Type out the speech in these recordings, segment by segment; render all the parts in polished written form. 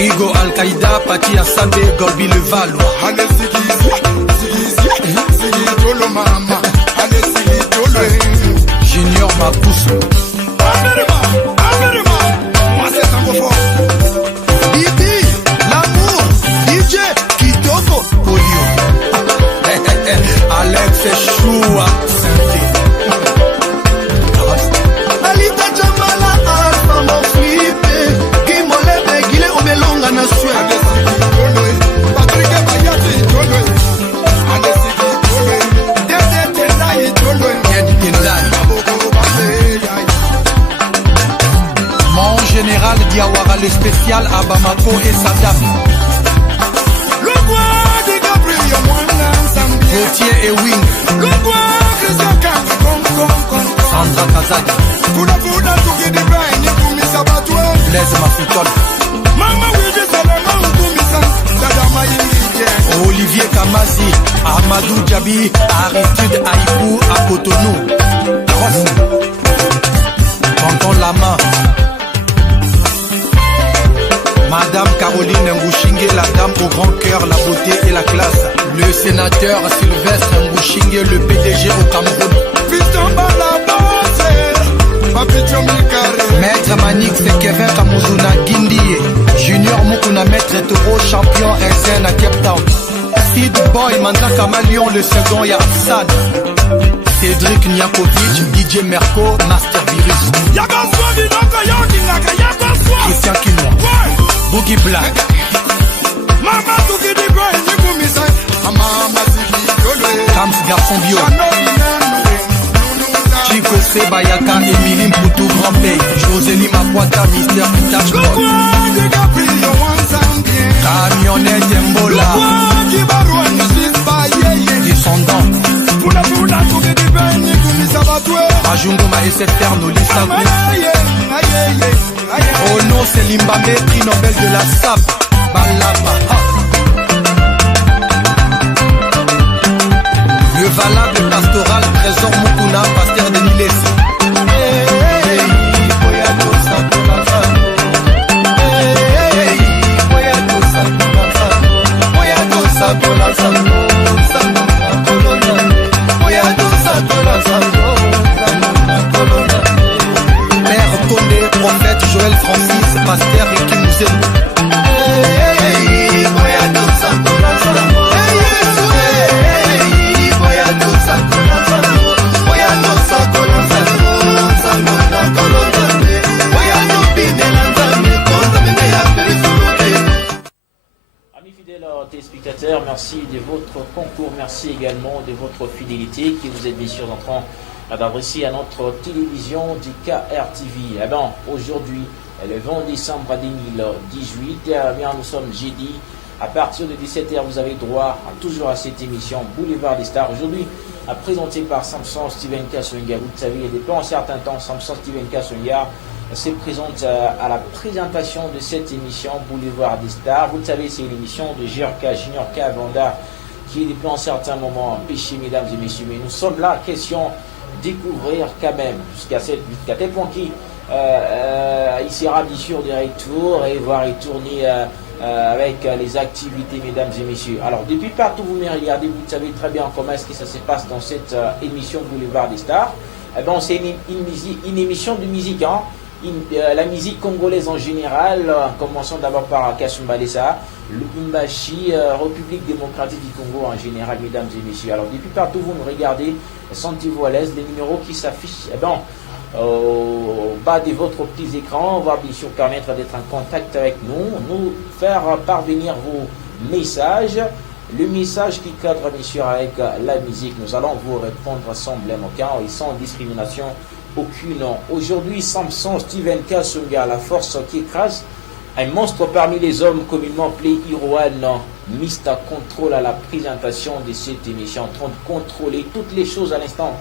Rigo Al-Qaïda, Pati Assabe, Golbi le Valois. Allez, Sigi, Tolo, Mama. Allez, Sigi, Tolo. Junior Mapoussou. Moi, c'est Sango fort. Bibi, l'amour, DJ, Kitoko, Polio. Alex Choua, Saint-Té. Alita Jamala, Alpha, mon flippé. Guimolé, Guilé, Omelonga, Nasua. Allez, Sigi, Tolo. Patrick Bayati, Tolo. Allez, Sigi, Tolo. Dede Tendai, Tolo. Yedi Tendai. Mon général Diawara, le spécial à Bamako et Sadam. Le roi de Gabriel, Gauthier et Wing. le roi Christian Kang, Sandra Kazadi. Funa, tu get bain, you do me sabatoué. Blaise Mafutol. Mama, we just a man who do me some. Dadama, you Olivier Kamazi, Amadou Djabi, Aristide Aïkou à Cotonou. Tonton Lama. Madame Caroline Ngouchingue, la dame au grand cœur, la beauté et la classe. Le sénateur Sylvestre Ngouchingue, le PDG au Cameroun. Maître Manix et Kevin Kamuzuna Guindie. Junior Mukuna, maître Toro, champion SN à Cape Town. Sid Boy, Mandla Kamalion, le second Yarsan. Cédric Niakovic, DJ Merco, Master Virus. Christian Kinois. Boogie Black. Kams Garçon Bio. Chico Sebayaka, Emilie Mpoutou, Grand Pays. Josélie Makwata, Mister Pitach. Camionnette Mbola. Descendant. Ajungo SFR, Nolisakou. Oh non, c'est Limbabé, prix Nobel de la SAP. Balaba. Le valable pastoral, Trésor Mukuna, pasteur de Niles. Père Condé, prophète Joël Francis, pasteur Ricky Mouzé. Amis fidèles téléspectateurs, merci de votre concours, merci également de votre fidélité qui vous êtes bien sûr en train d'adresser à notre télévision du KRTV. Eh bien, aujourd'hui, le 20 décembre 2018, bien, nous sommes jeudi. À partir de 17h, vous avez droit toujours à cette émission Boulevard des Stars. Aujourd'hui, présentée par Samson Steven Kassonga. Vous savez, il y a des plans en certains temps, Samson Steven Kassonga se présente à la présentation de cette émission Boulevard des Stars. Vous le savez, c'est une émission de Jurka Junior Kavanda qui est des plans en certains moments péché, mesdames et messieurs. Mais nous sommes là, question découvrir quand même, jusqu'à tel point qu'il sera bien sûr de retour et va retourner avec les activités, mesdames et messieurs. Alors, depuis partout vous me regardez, vous savez très bien comment est-ce que ça se passe dans cette émission Boulevard des Stars. Eh ben, c'est une émission de musique, hein. La musique congolaise en général, commençons d'abord par Kasumba Lessa, Lubumbashi, République démocratique du Congo en général, mesdames et messieurs. Alors, depuis partout vous me regardez, sentez-vous à l'aise, les numéros qui s'affichent, eh ben, au bas de votre petits écrans, va bien sûr permettre d'être en contact avec nous faire parvenir vos messages, le message qui cadre bien sûr avec la musique. Nous allons vous répondre sans blême aucun et sans discrimination aucune. Aujourd'hui, Samson Steven Kassonga, la force qui écrase, un monstre parmi les hommes communément appelé Iroan, Mr. Control à la présentation de cette émission, en train de contrôler toutes les choses à l'instant.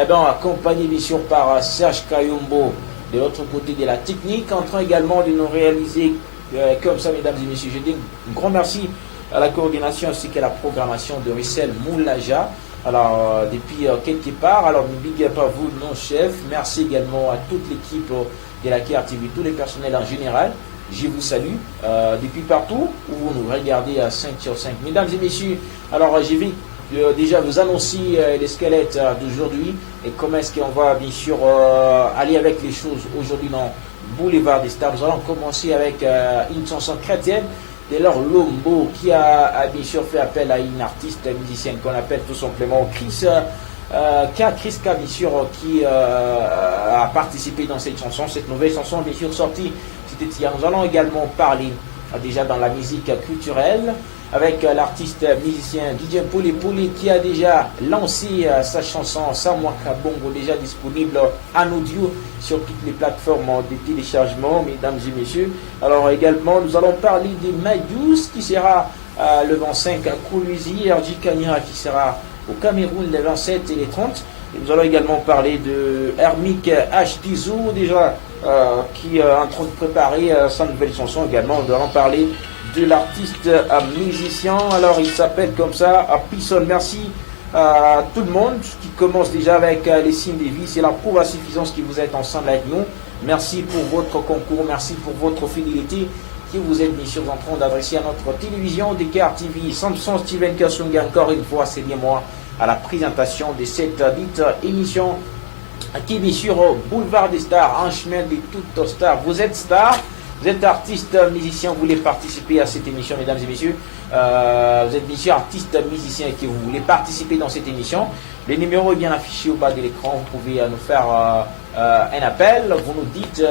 Eh bien, accompagné bien sûr par Serge Kayombo de l'autre côté de la technique, en train également de nous réaliser comme ça, mesdames et messieurs. Je dis un grand merci à la coordination ainsi qu'à la programmation de Rissel Moulaja. Alors, depuis quelque part, alors, big up à vous, non chef. Merci également à toute l'équipe de la KRTV, tous les personnels en général. Je vous salue depuis partout où vous nous regardez à 5 sur 5. Mesdames et messieurs, alors je vais déjà vous annoncer les squelettes d'aujourd'hui et comment est-ce qu'on va bien sûr aller avec les choses aujourd'hui dans Boulevard des Stars. Nous allons commencer avec une chanson chrétienne de Laure Lombo qui a bien sûr fait appel à une artiste musicienne qu'on appelle tout simplement Chris K, bien sûr, qui a participé dans cette chanson, cette nouvelle chanson bien sûr sortie c'était hier. Nous allons également parler déjà dans la musique culturelle avec l'artiste musicien DJ Pouli qui a déjà lancé sa chanson Samwaka Bongo, déjà disponible en audio sur toutes les plateformes de téléchargement, mesdames et messieurs. Alors également nous allons parler de Mayus qui sera le 25 à Koulouzi, RJ Kanira qui sera au Cameroun les 27 et les 30. Et nous allons également parler de Hermik H. Tizou déjà qui est en train de préparer sa nouvelle chanson également. Nous allons parler de l'artiste musicien, alors il s'appelle comme ça Pisson. Merci à tout le monde qui commence déjà avec les signes des vies. C'est la preuve à suffisance que vous êtes ensemble avec nous. Merci pour votre concours, merci pour votre fidélité que vous êtes bien sûr en train d'adresser à notre télévision DKR TV. Samson Steven Kassunga, encore une fois, c'est bien moi à la présentation de cette dite émission qui est bien sûr au Boulevard des Stars, en chemin de toutes stars. Vous êtes star, vous êtes artiste, musicien, vous voulez participer à cette émission, mesdames et messieurs. Vous êtes bien sûr artiste, musicien et que vous voulez participer dans cette émission. Le numéro est bien affiché au bas de l'écran. Vous pouvez nous faire un appel. Vous nous dites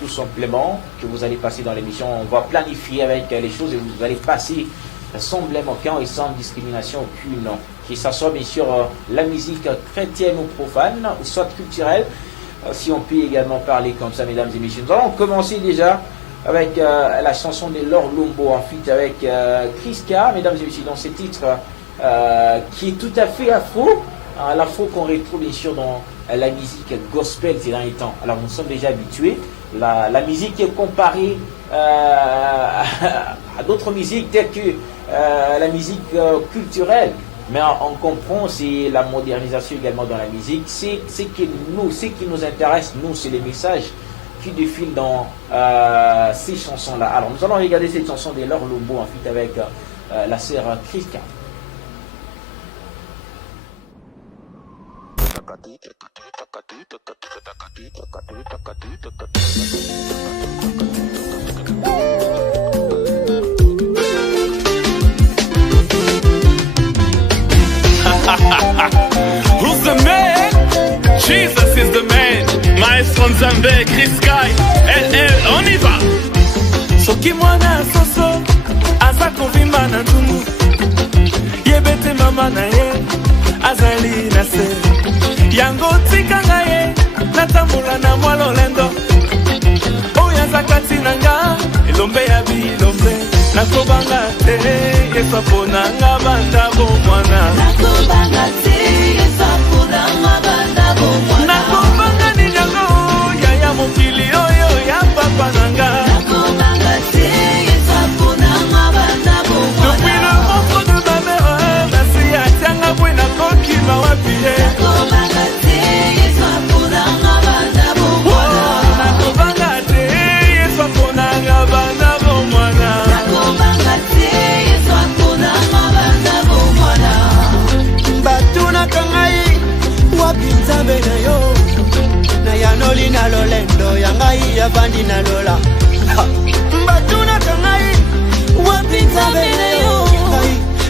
tout simplement que vous allez passer dans l'émission. On va planifier avec les choses et vous allez passer sans blême aucun et sans discrimination aucune. Que ça soit bien sûr la musique chrétienne ou profane, ou soit culturelle. Si on peut également parler comme ça, mesdames et messieurs. Nous allons commencer déjà avec la chanson de Laure Lombo en feat avec Chris K, mesdames et messieurs, dans ce titre qui est tout à fait afro, l'afro qu'on retrouve bien sûr dans la musique gospel ces derniers temps. Alors nous sommes déjà habitués, la musique est comparée à d'autres musiques telles que la musique culturelle. Mais on comprend, c'est la modernisation également dans la musique. C'est ce qui nous intéresse, nous, c'est les messages qui défilent dans ces chansons-là. Alors, nous allons regarder cette chanson de Laure Lombo en feat avec la sœur Chris K. Who's the man? Jesus is the man. Maestro Nzambe, Chris Sky, LL, on y va. Soki mwana soso aza kovimba na ndumu yebete mama na ye azali na se yango tikanga ye natambola na mwa lolendo oyo aza kati na nga elombe ya bilombe nakobanga te yesu aponanga banda bomwana nakobanga te yesu aponanga banda bomwana nakobanga ni yango yaya mokili oyo ya papa nanga nakobanga te yesu aponanga banda bomwana depuis le ventre de ma mère nasi atianga bwe nakokima wapi ye nakobanga te yesu aponanga banda bomwana nakobanga te yesu aponanga banda bomwana nakobanga te yesu aponanga banda bomwana batunaka ngai wapi nzambe na yo na yanoli na lolendo ya ngai ya bandi na lola batunaka ngai wapi nzambe na yo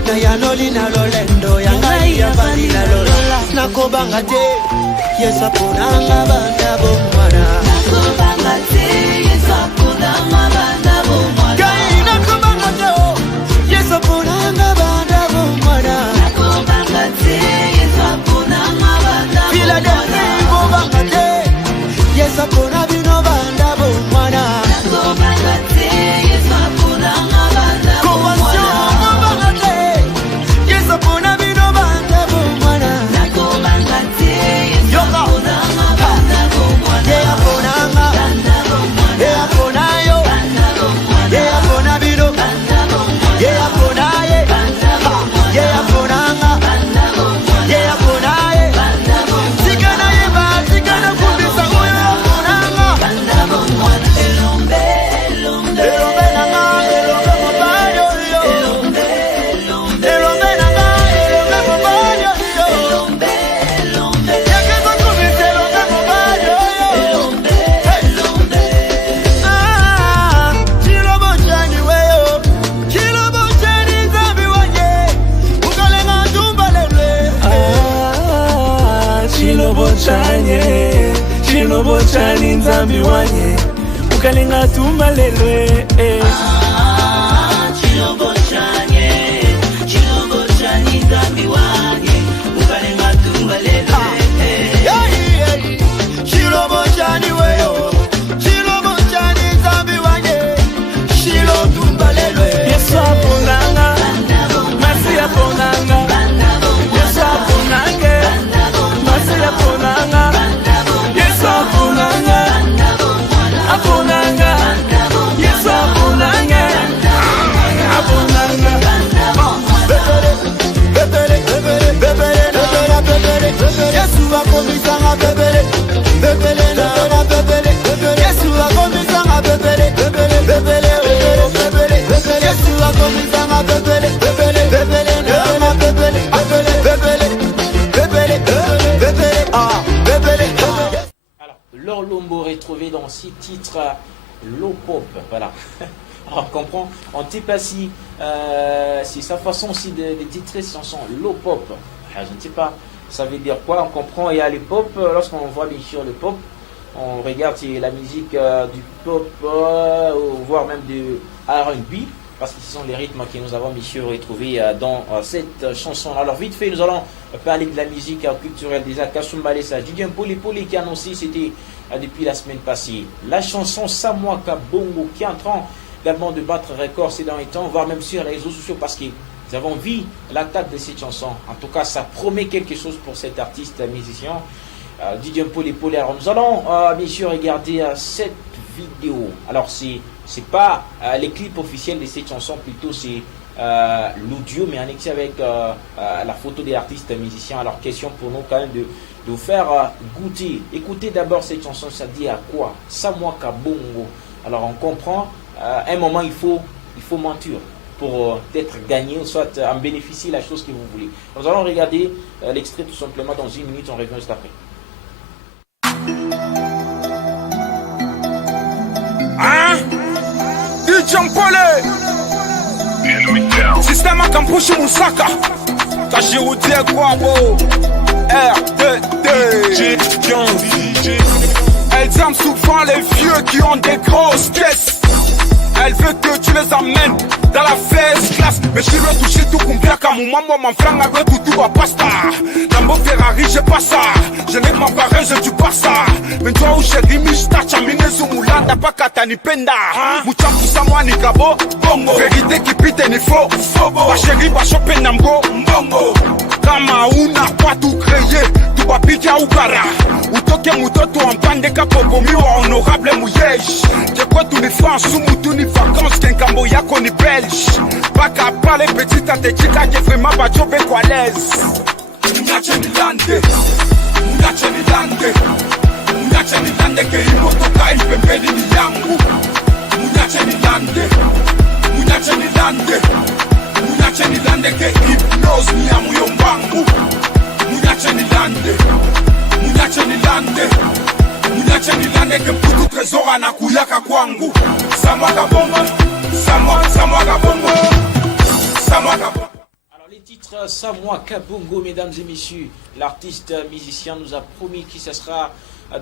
na yanoli na lolendo ya ngai ya bandi na lola nakobanga te yesu aponanga banda bomwana nakobanga te yesu aponanga banda bomwana kai nakobanga te yesu aponanga banda bomwana nakobanga te yesu aponanga banda bomwana yesu apona bino banda bomwana nakobanga te yesu aponanga banda bomwana yesu apona bino banda bomwana nakobanga te yesu aponanga banda bomwana nzambi wange ukalenga tumba lelo Chilobo chani nzambi wange ukalenga tumba lelo Chilobo chani weyo Chilobo chani nzambi wange Chilo tumba lelo Yesu aponanga Masi aponanga Yesu aponanga Masi aponanga Yesu aponanga Aponanga Yesu aponanga Aponanga Bebele Yesu akomisanga bebele Bebele Yesu akomisanga bebele Bebele Yesu akomisanga bebele Alors, Laure Lombo retrouvé dans 6 titres low pop, voilà. Alors, on comprend, on ne sait pas si c'est sa façon aussi de titrer ses chansons low pop. Alors, je ne sais pas, ça veut dire quoi, on comprend. Et à l'époque, lorsqu'on voit bien sûr le pop, on regarde la musique du pop, voire même du R&B, parce que ce sont les rythmes que nous avons bien sûr retrouvés dans cette chanson. Alors vite fait, nous allons parler de la musique culturelle déjà. Kasumba Lessa, Didier Mpoli qui a annoncé, c'était depuis la semaine passée, la chanson Samwaka Bongo qui est en train également de battre record ces derniers temps, voire même sur les réseaux sociaux, parce que nous avons vu l'attaque de cette chanson. En tout cas, ça promet quelque chose pour cet artiste musicien. Didier Mpoli. Alors nous allons bien sûr regarder cette vidéo. Alors c'est pas les clips officiels de cette chanson, plutôt c'est l'audio mais annexé avec la photo des artistes musiciens. Alors question pour nous quand même de vous faire goûter. Écoutez d'abord cette chanson, ça dit à quoi? Samwaka Bongo. Alors on comprend, à un moment il faut mentir pour être gagné, ou soit en bénéficier la chose que vous voulez. Nous allons regarder l'extrait tout simplement dans 1 minute, on revient juste après. Hein? DJ Mpoli Système à Kampushi Moussaka Kashirudi Kwabo RDD Elles aiment souvent les vieux qui ont des grosses caisses. Elle veut que tu les amènes dans la fesse classe. Mais je veux toucher tout comme bien comme maman m'en flangue avec tout à pasta. Lambo Ferrari j'ai pas ça. Je n'ai pas pareil, je tue pas ça. Mais toi où chéri Mista Chamine Zumulanda pas katani penda. Muchapu Samoa ni Gabo Bongo. Vérité qui pite ni faux. Ma chérie va choper Nambo Bongo. Kama una pas tout créé. Tu vas piquer à Ougara. Utoke mutoto en pande kapopo miwa honorable mouyesh. Je crois tous les francs sous moutou ni vacances qu'un cambo yako ni belge. Pas qu'à parler petit à petit là qui est vraiment pas jobé quoi l'aise. Munache ni lande. Munache ni lande. Munache ni lande que imoto ka impembe ni yangu. Munache ni lande. Munache ni lande. Munache ni lande que hypnose ni amuyo mbangu. Munache ni lande. Munache ni lande. Munache ni lande que putu trésor anakuyaka kwangu. Samwaka Bongo. Samwaka Bongo. Samwaka Bongo. Alors les titres Samwaka Bongo, mesdames et messieurs, l'artiste musicien nous a promis que ce sera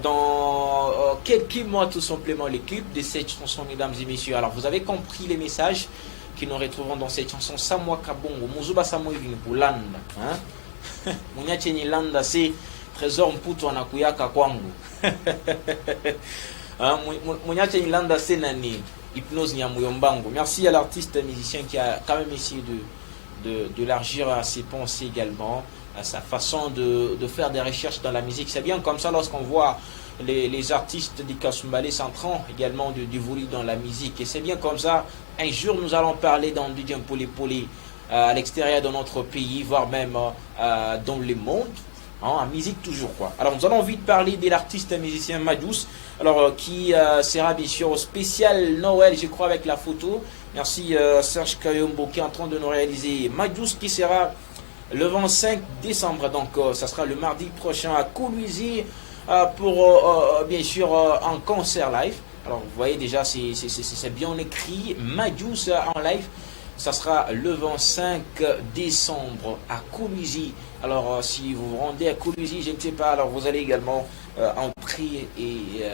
dans quelques mois tout simplement les clips de cette chanson, mesdames et messieurs. Alors vous avez compris les messages que nous retrouvons dans cette chanson Samwaka Bongo. Muzuba Samoy vini pour Landa. Munyache ni Landa c'est trésor mputo anakuyaka kwangu. Munyache ni Landa c'est nani hypnose ni amuyombango. Merci à l'artiste musicien qui a quand même essayé d'élargir ses pensées également, à sa façon de faire des recherches dans la musique. C'est bien comme ça lorsqu'on voit les artistes du Kasumba Lessa en train également d'évoluer dans la musique. Et c'est bien comme ça. Un jour, nous allons parler dans Didier Mpoli à l'extérieur de notre pays, voire même dans le monde. En musique toujours quoi. Alors nous allons vite parler de l'artiste musicien Madjous, alors qui sera bien sûr au spécial Noël, je crois, avec la photo. Merci Serge Kayombo qui est en train de nous réaliser. Madjous qui sera le 25 décembre, donc ça sera le mardi prochain à Colouizy pour bien sûr un concert live. Alors vous voyez déjà c'est bien écrit, Madjous en live. ça sera le 25 décembre à Koulouzi. Alors, si vous vous rendez à Koulouzi, je ne sais pas, alors vous allez également en prix et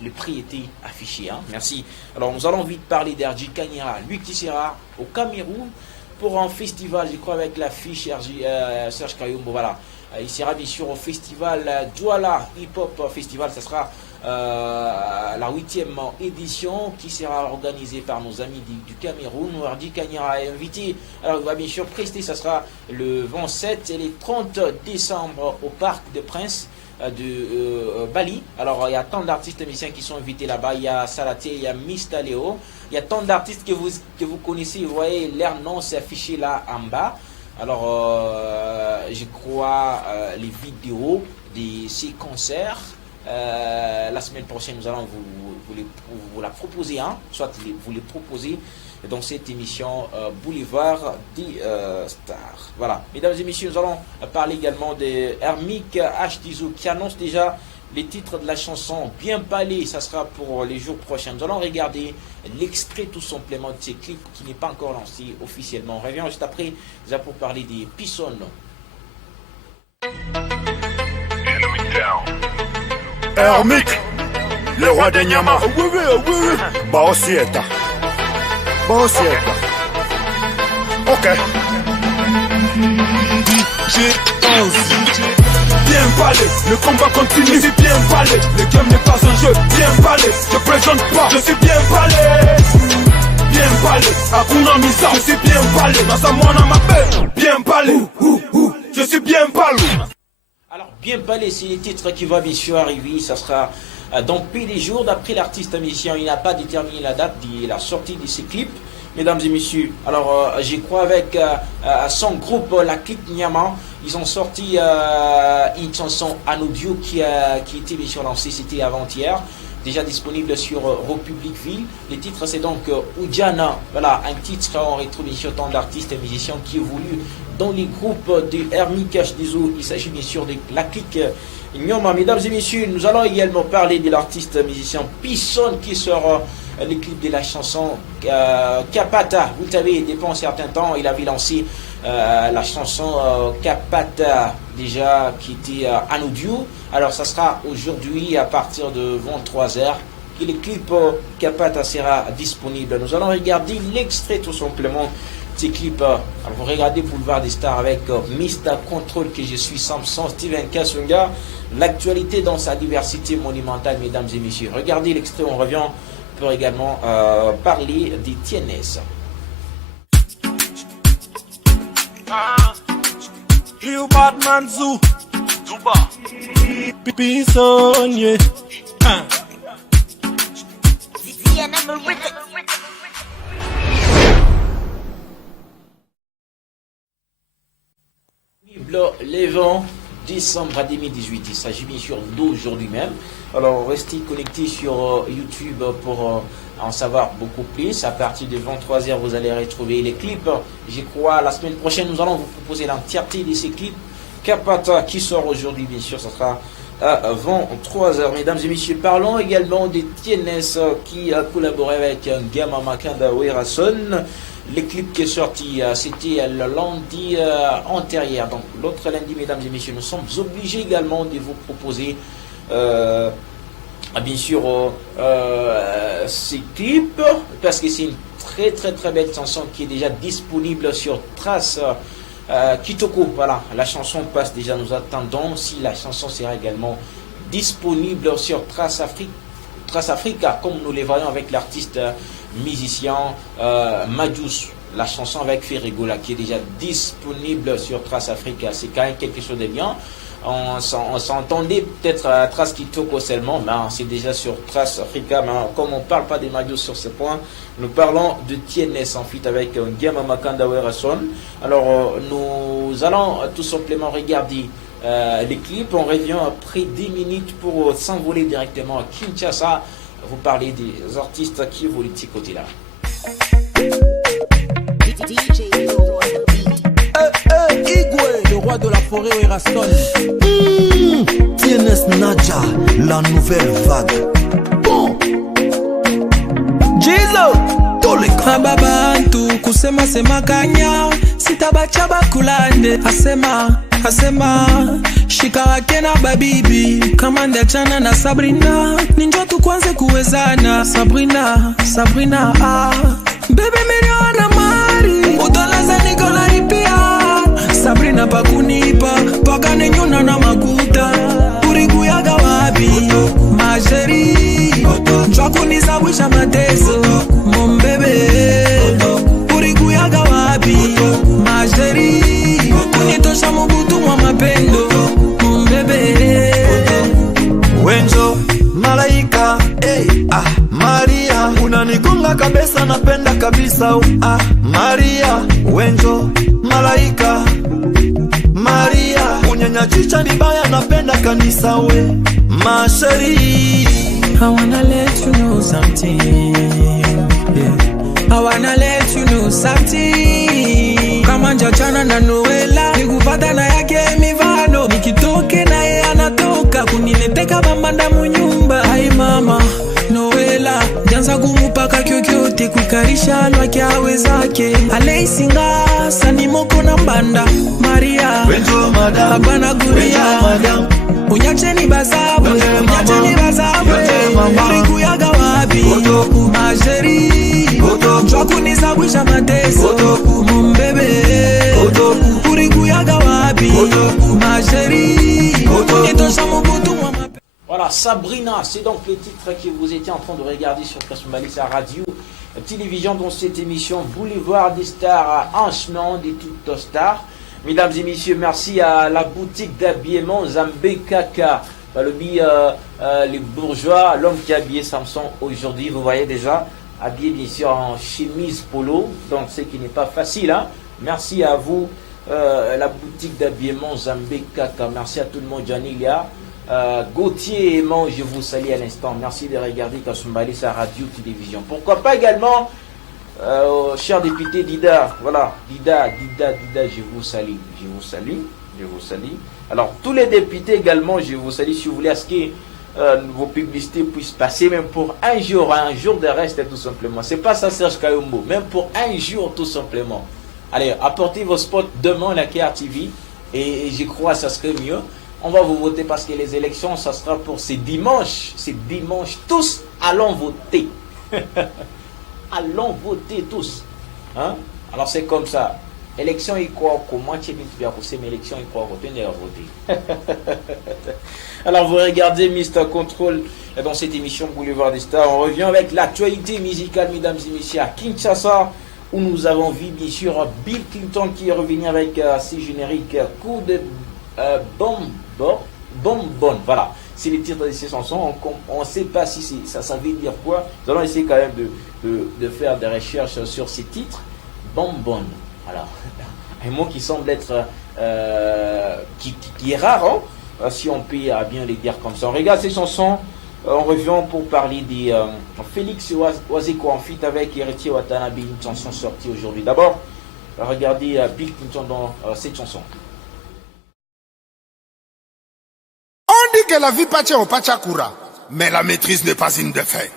le prix était affiché. Hein. Merci. Alors, nous allons vite parler d'Erji Kanyira, lui qui sera au Cameroun pour un festival, je crois, avec l'affiche Serge Kayombo. Voilà. Il sera bien sûr au festival Douala Hip Hop Festival. Ça sera la 8e édition qui sera organisée par nos amis du Cameroun. Erji Kanyira est invité. Alors, il va bien sûr prester. Ça sera le 27 et le 30 décembre au Parc des Princes de Bali. Alors, il y a tant d'artistes musiciens qui sont invités là-bas. Il y a Salaté, il y a Mista Léo. Il y a tant d'artistes que vous connaissez. Vous voyez, leur nom s'est affiché là en bas. Alors, je crois les vidéos de ces concerts. La semaine prochaine, nous allons vous la proposer, hein, soit vous les proposer dans cette émission Boulevard des Stars. Voilà, mesdames et messieurs, nous allons parler également de Hermik H. qui annonce déjà les titres de la chanson Bien Palais. Ça sera pour les jours prochains. Nous allons regarder l'extrait tout simplement de ces clips qui n'est pas encore lancé officiellement. On revient juste après, déjà pour parler des Pisson. Hermik, le roi des Nyama. Baosieta. Ok. Bien Palais, le combat continue, c'est bien Palais. Le game n'est pas un jeu, bien Palais. Je présente pas, je suis bien Palais. Bien Palais, Akuna Misa, je suis bien Palais. Dans sa moine ma belle, bien Palais. Je suis bien Palais. Alors, Bien Palais, c'est les titres qui vont bien sûr arriver. Ça sera dans peu des jours. D'après l'artiste musicien, il n'a pas déterminé la date de la sortie de ses clips. Mesdames et messieurs, alors je crois avec son groupe La Clique Nyama, ils ont sorti une chanson en audio qui était bien sûr lancée, c'était avant-hier, déjà disponible sur Republic Ville. Le titre c'est donc Oudjana, voilà, un titre on retrouve bien sûr tant d'artistes et musiciens qui évoluent dans les groupes de Hermik H. Il s'agit bien sûr de La Clique Nyama. Mesdames et messieurs, nous allons également parler de l'artiste musicien Pisson qui sort le clip de la chanson Kapata. Vous savez, depuis un certain temps, il avait lancé la chanson Kapata, déjà qui était en audio. Alors, ça sera aujourd'hui à partir de 23h que le clip Kapata sera disponible. Nous allons regarder l'extrait tout simplement de ce clip. Alors, vous regardez Boulevard des Stars avec Mr. Control, que je suis Samson, Steven Kassunga. L'actualité dans sa diversité monumentale, mesdames et messieurs. Regardez l'extrait, on revient pour également parler des TNS. You Batman Zoo Zuba Pisson, yeah. Les vents décembre 2018, il s'agit bien sûr d'aujourd'hui même. Alors restez connectés sur YouTube pour en savoir beaucoup plus. À partir de 23h, vous allez retrouver les clips. Je crois la semaine prochaine, nous allons vous proposer l'entièreté de ces clips. Kapata qui sort aujourd'hui, bien sûr, ça sera à 23h. Mesdames et messieurs, parlons également des TNS qui a collaboré avec Ngama Makanda Werason. Le clip qui est sorti, c'était le lundi antérieur. Donc l'autre lundi, mesdames et messieurs, nous sommes obligés également de vous proposer bien sûr ces clips, parce que c'est une très belle chanson qui est déjà disponible sur Trace Kitoko. Voilà, la chanson passe déjà, nous attendons si la chanson sera également disponible sur Trace Africa, comme nous les voyons avec l'artiste musicien Majus. La chanson avec Ferregola qui est déjà disponible sur Trace Africa, c'est quand même quelque chose de bien. On s'entendait peut-être à Trace Kitoko seulement, mais c'est déjà sur Trace Africa. Mais comme on ne parle pas des Majus sur ce point, nous parlons de TNS en feat avec Ngama Makanda Werason. Alors nous allons tout simplement regarder les clips. On revient après 10 minutes pour s'envoler directement à Kinshasa. Vous parlez des artistes qui évoluent de ce côté-là. Igwe, le roi de la forêt Werason. TNS Naja, la nouvelle vague. Bon. Jizo, koleka ababantu kusema sema kanya sitabacha bakulande asema shikarake na babibi kama ndachana na Sabrina ninjo tukwanze kuwezana Sabrina bebe miliona mari utolaza nikola ipia Sabrina pakunipa paka nenyuna na makuta urikuyaga wapi majeri njwa kunisawisha mateso mombebe urikuyaga wapi majeri kunitosha mubutu mwa mapendo mombebe Wenjo malaika Maria unanigonga kabisa napenda kabisa Maria Wenjo malaika Maria unyanya chicha ni baya napenda kanisa we Masheri I wanna let you know something I wanna let you know something kama njachana na Noela nikupata na yake mivano nikitoke na ye anatoka kunileteka bambanda munyumba hai mama Noela janza kumupaka kyokyote kukarisha lwake awezake aleisinga sanimoko na mbanda Maria Wenjo madam abana guria madam unyacheni bazabwe urikuyaga wapi majeri njwa kunisabwisha mateso mombebe urikuyaga wapi majeri kunitosha mubutu mwa mape. Voilà, Sabrina, c'est donc le titre que vous étiez en train de regarder sur Kasumbalisa Radio Télévision dans cette émission Boulevard des Stars, enchaînement de toutes stars. Mesdames et messieurs, merci à la boutique d'habillement Zambé Kaka, les bourgeois, l'homme qui a habillé Samson aujourd'hui, vous voyez déjà, habillé bien sûr en chemise polo, donc ce qui n'est pas facile. Hein? Merci à vous, la boutique d'habillement Zambé Kaka, merci à tout le monde, Janilia. Gauthier et Aimant, je vous salue à l'instant. Merci de regarder Kasumbalisa Radio Télévision. Pourquoi pas également cher député Dida, voilà, Dida, je vous salue. Alors, tous les députés également, je vous salue. Si vous voulez, à ce que vos publicités puissent passer, même pour un jour de reste, tout simplement. C'est pas ça, Serge Kayombo, même pour un jour, tout simplement. Allez, apportez vos spots demain à la KRTV, et je crois que ça serait mieux. On va vous voter parce que les élections, ça sera pour ces dimanches. C'est dimanche. Tous allons voter. Allons voter tous. Hein? Alors c'est comme ça. Élection, il croit comment tu es bien pour mais élection, il croit voter, voter. Alors vous regardez Mr. Control dans cette émission Boulevard des Stars. On revient avec l'actualité musicale, mesdames et messieurs, à Kinshasa, où nous avons vu bien sûr Bill Clinton qui est revenu avec ses génériques coup de bonbonne. Voilà, c'est le titre de ces chansons. On ne sait pas si ça veut dire quoi. Nous allons essayer quand même de faire des recherches sur ces titres. Bonbonne. Alors, un mot qui semble être qui est rare, hein, si on peut bien les dire comme ça. On regarde ces chansons. On revient pour parler des Félix Oazeko en feat avec Héritier Watanabe, une chanson sortie aujourd'hui. D'abord, regardez Bill Clinton dans cette chanson. On dit que la vie pache au pachakura, mais la maîtrise n'est pas une défaite.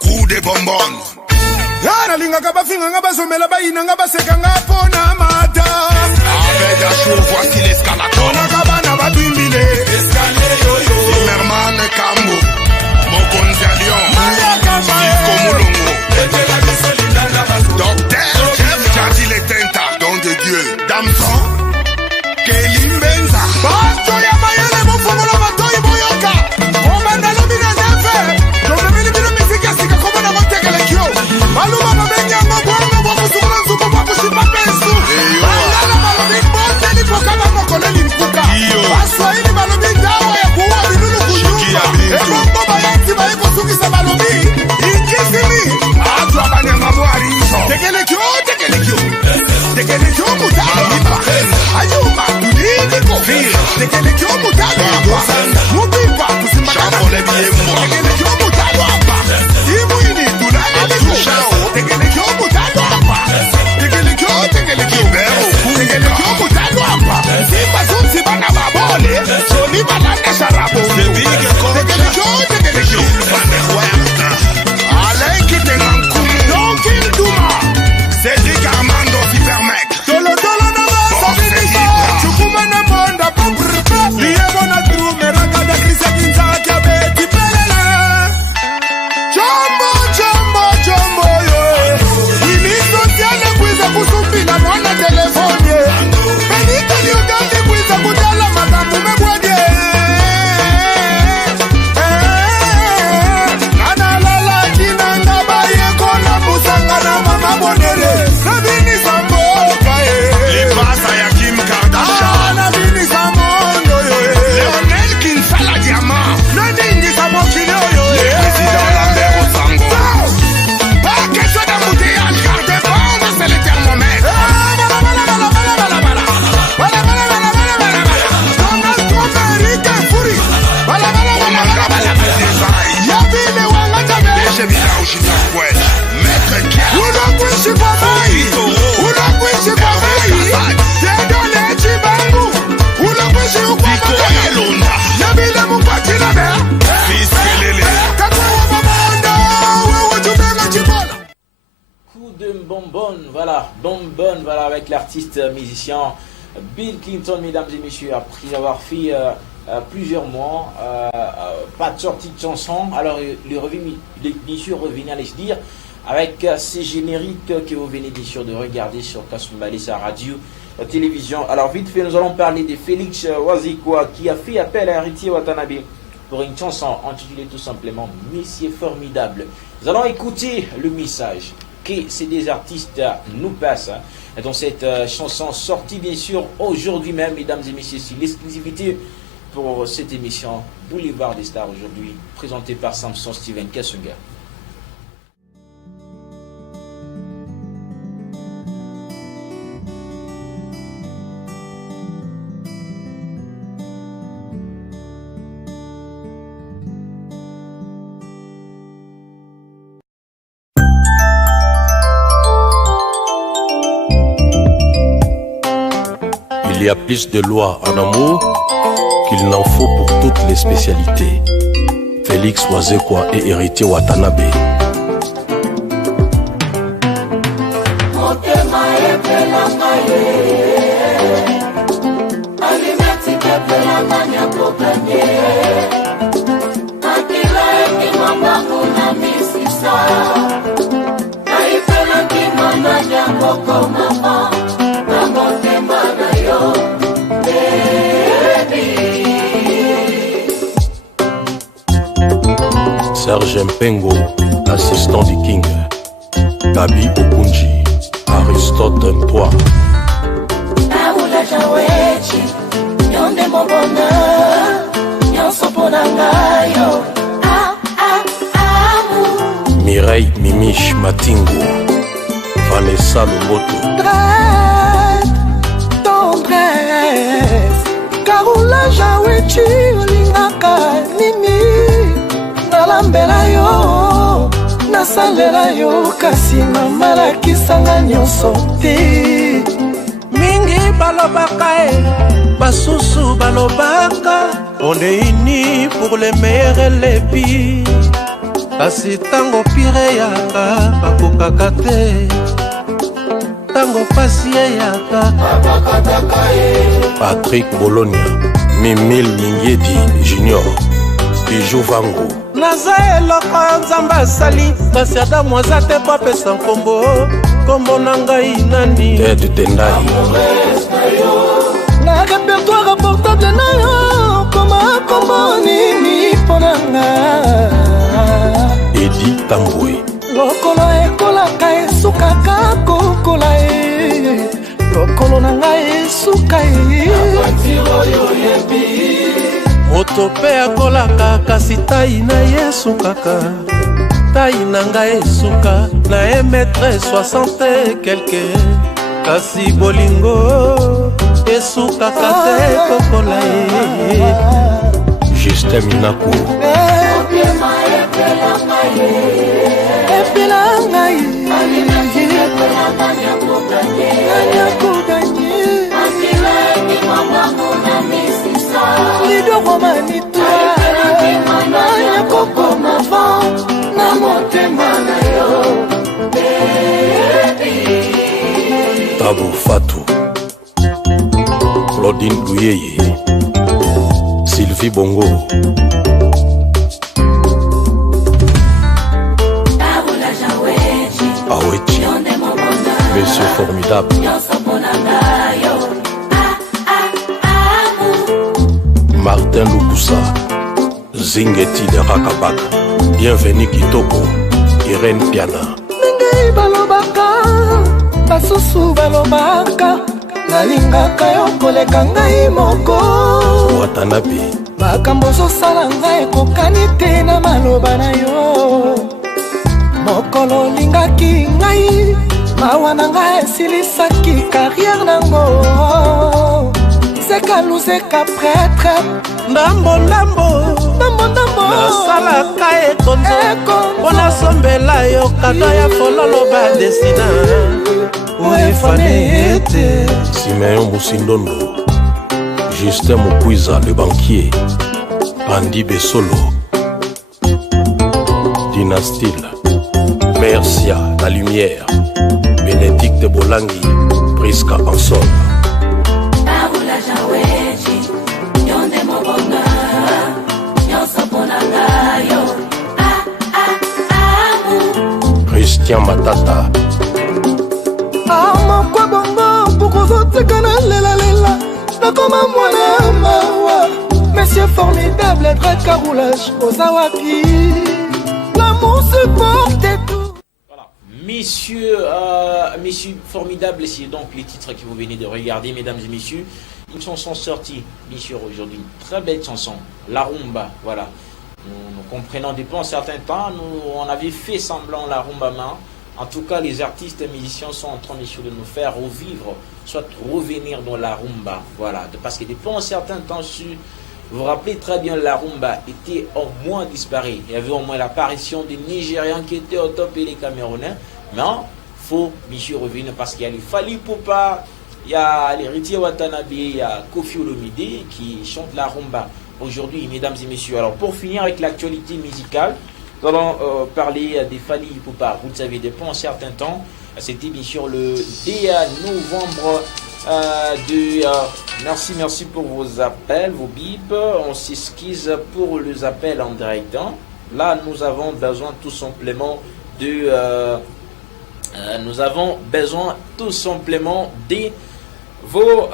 Coup de bonbonne. Yara linga kaba finga ngaba somela ba ina ngaba seka ngapo na mata. Avec un show, voici l'escalator. On a kaba na ba bimbile. Escalé yo-yo. Zimmerman Kambo. Mokonzi à Lyon. Yiko Moulongo. Docteur Jeff Jati les Tenta. Don de Dieu. Damson. Kelly Benza. Bato ya mayele mofongo la bato iboyoka. Omanda lobina nefe. Jomemili bino miziki ya sika komo na monteke le kyo. Maluma mabenya mbongo mbongo sumula nzuko mbongo shipa pesu. Malala malobi mbongo ni pokama mokole ni mkuka. Baswa ini malobi dawa ya kuwa binunu kuyuma. Mbongo bayanti baiko sukisa malobi. Inkisimi. Atwa banya mabwari iso. Tekele kyo. Tekele kyo mutalo hapa. Ayuma tunini kofia. Tekele kyo mutalo hapa. Mubipa tusimbakana. Tekele kyo mutalo hapa. Imu ini tunani likusha. Tekele kyo mutalo hapa. Tekele kyo. Tekele kyo mutalo hapa. Simba zunzi bana babole. Soni balanda sharabo. Tekele kyo. Alaiki tengankumu. Donki voilà, avec l'artiste musicien Bill Clinton, mesdames et messieurs, après avoir fait plusieurs mois, pas de sortie de chanson, alors il est bien sûr revenu, allez-je dire, avec ces génériques que vous venez bien sûr de regarder sur Kasumbalé, sa radio, télévision. Alors vite fait, nous allons parler de Félix Wazikwa qui a fait appel à Héritier Watanabe pour une chanson intitulée tout simplement Messieurs Formidable. Nous allons écouter le message que ces deux artistes nous passent dans cette chanson sortie bien sûr aujourd'hui même, mesdames et messieurs. C'est l'exclusivité pour cette émission Boulevard des Stars aujourd'hui, présentée par Samson Steven Kassunga. Il y a plus de lois en amour qu'il n'en faut pour toutes les spécialités. Félix Wazekwa et Héritier Watanabe. Serge Mpengo, assistant du King. Gabi Okunji, Aristote Mpoa. Mireille Mimiche Matingo, Vanessa Lomoto. Tendresse, Carola Jawechi, Olingaka Nini. Nalambela yo, nasalela yo, kasi namalakisanga nyonso te. Mingi balobaka basusu balobaka, on est unis pour les meilleurs et les pires. Kasi tango pire yaka bakokaka te, tango pasi yaka Patrick Bologna, Mimile Mingiedi Junior, Bijou Vango. naza eloko nzambe asali, kasi adamu aza te po apesa nkombo, nkombo na ngai nani? Ted Tendai. Na répertoire portable na yo, koma kombo nini mpona nga? Edi Tambwe. Lokolo ekolaka esukaka kokola e, lokolo na ngai esuka e. Moto pe akolaka kasi tai na yesu kaka, tai na ngai esuka na 1m60 quelque, kasi bolingo esukaka te kokola e. Justin Minaku. Tabu Fatou, Claudine Louyeye, Sylvie Bongo. Awechi, Monsieur Formidable. Martin Lukusa, Zingeti de Rakabak. Bienvenue Kitoko, Irène Piana. Mingi balobaka, basusu balobaka, nalingaka yo koleka ngai moko. Watanabe. Makambo ozosala ngai ekokani te na maloba na yo. Mokolo olingaki ngai, mawa na ngai esilisaki carrière nango. Zeka luzeka prêtre, ndambo ndambo nasalaka ekonzo mpona sombela yo kado ya fololo badesina oefane ete. Simeon Musindondo, Justin Mukwiza le banquier, Andy Besolo, Dynastile, Mercia la lumière, Bénédicte Malangi, Priska Anson. Christian Matata. Mokwa bongo pukuzotika na lela lela nakoma mwana mawa. Monsieur formidable très caroulage ozawapi l'amour supporte tout. Voilà. Messieurs formidables, c'est donc les titres que vous venez de regarder, mesdames et messieurs. Une chanson sortie, bien sûr, aujourd'hui. Très belle chanson, La Rumba, voilà. Nous comprenons depuis un certain temps, on avait fait semblant La Rumba main. En tout cas, les artistes et musiciens sont en train de nous faire revivre, soit revenir dans la rumba. Voilà. Parce que depuis un certain temps, vous vous rappelez très bien, la rumba était au moins disparue. Il y avait au moins l'apparition des Nigérians qui étaient au top et les Camerounais. Mais il faut, monsieur, revenir parce qu'il y a les Fali Poupa, il y a l'héritier Watanabe, il y a Kofi Olomide qui chante la rumba aujourd'hui, mesdames et messieurs. Alors, pour finir avec l'actualité musicale, nous allons parler des Fali Poupa. Vous le savez, depuis un certain temps, c'était bien sûr le 10 novembre merci pour vos appels, vos bips. On s'excuse pour les appels en direct. Là, nous avons besoin tout simplement de vos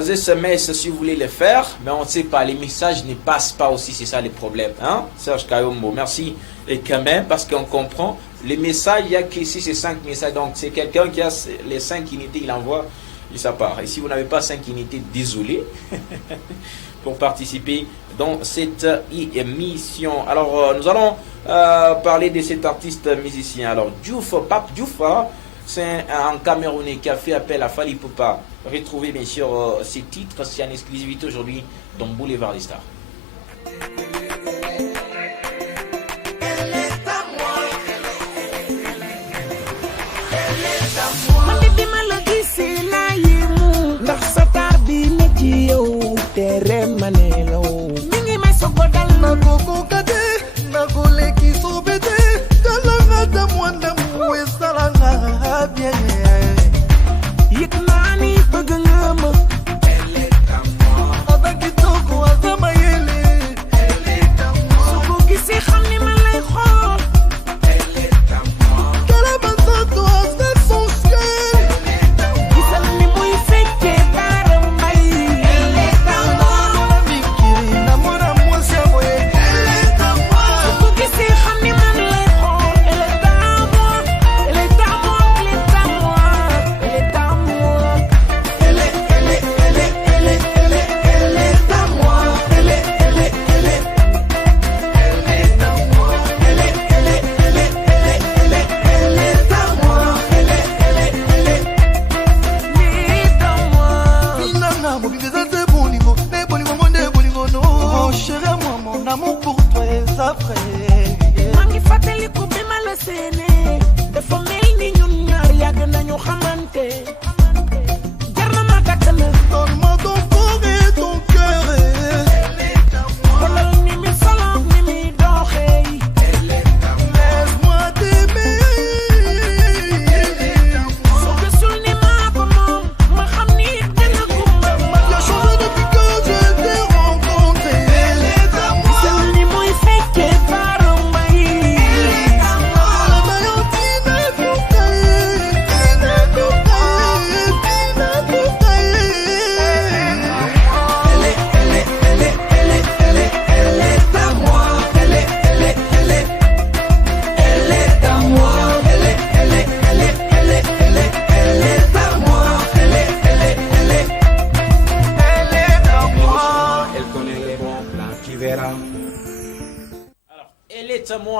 SMS si vous voulez les faire, mais on ne sait pas, les messages ne passent pas aussi, c'est ça le problème. Serge Kayombo, merci. Et quand même, parce qu'on comprend, les messages, il n'y a qu'ici ces 5 messages, donc c'est quelqu'un qui a les 5 unités, il envoie, et ça part. Et si vous n'avez pas 5 unités, désolé, pour participer dans cette émission. Alors, nous allons parler de cet artiste musicien. Alors, Pape Diouf, c'est un Camerounais qui a fait appel à Fali Poupa. Retrouvez bien sûr ces titres, c'est en exclusivité aujourd'hui dans Boulevard des Stars.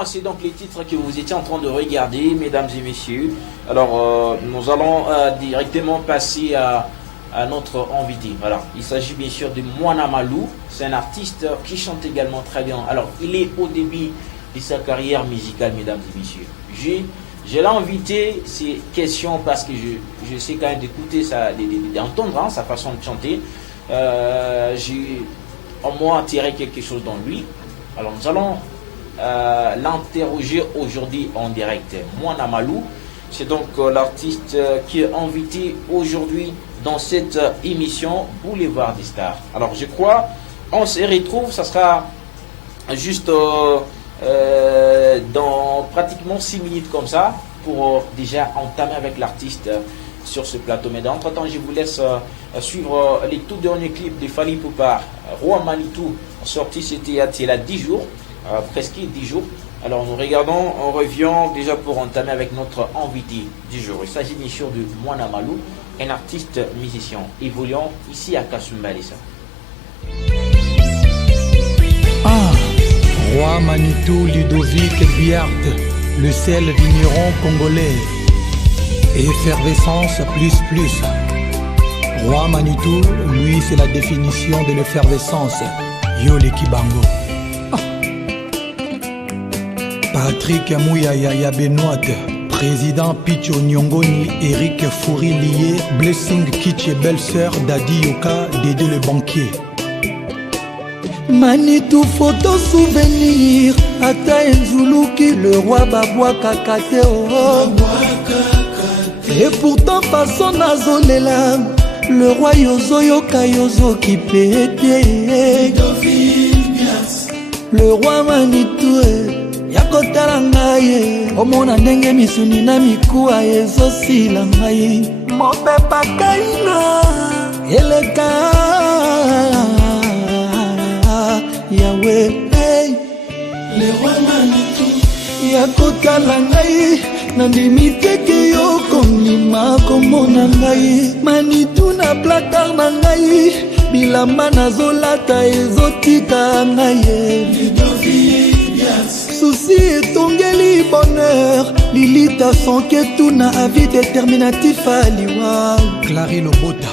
C'est donc les titres que vous étiez en train de regarder, mesdames et messieurs. Alors, nous allons directement passer à notre invité. Voilà, il s'agit bien sûr de Mwana Malou. C'est un artiste qui chante également très bien. Alors, il est au début de sa carrière musicale, mesdames et messieurs. Je l'ai invité ces questions parce que je sais quand même d'écouter d'entendre sa façon de chanter. J'ai au moins tiré quelque chose dans lui. Alors, nous allons l'interroger aujourd'hui en direct. Mwana Malou, C'est donc l'artiste qui est invité aujourd'hui dans cette émission Boulevard des Stars. Alors je crois, on se retrouve, ça sera juste dans pratiquement 6 minutes comme ça pour déjà entamer avec l'artiste sur ce plateau. Mais entre temps, je vous laisse suivre les tout derniers clips de Fally Ipupa, Roi Manitou, sorti c'était il y a 10 jours, presque 10 jours. Alors nous regardons, on revient déjà pour entamer avec notre invité du jour. Il s'agit bien sûr de Mwana Malou, un artiste musicien évoluant ici à Kasumbalesa. Roi Manitou, Ludovic Biart, le sel vigneron congolais. Effervescence plus. Roi Manitou, lui c'est la définition de l'effervescence. Yole Kibango. Patrick Mouyaya Benoît, Président Picho Nyongoni, Eric Fouri Lié, Blessing Kitsch et belle-sœur Dadi Yoka, Dédé le banquier. Manitou photo souvenir, Ata Nzuluki, le roi Babwa Kakate oh. Et pourtant façon nazolela, le roi Yozo Yoka Yozo qui pété. Le roi Manitou yakotala ngai omona ndenge misuni na mikuwa ezosila ngai mopepa kaina eleka yawe le roi Manitou yakotala ngai nandimi teke yo kondima komona ngai Manitou na placard na ngai bilamba nazolata ezotika ngai souci etongeli bonheur Lilita sonke tuna avis déterminatif aliwa Clary Lobota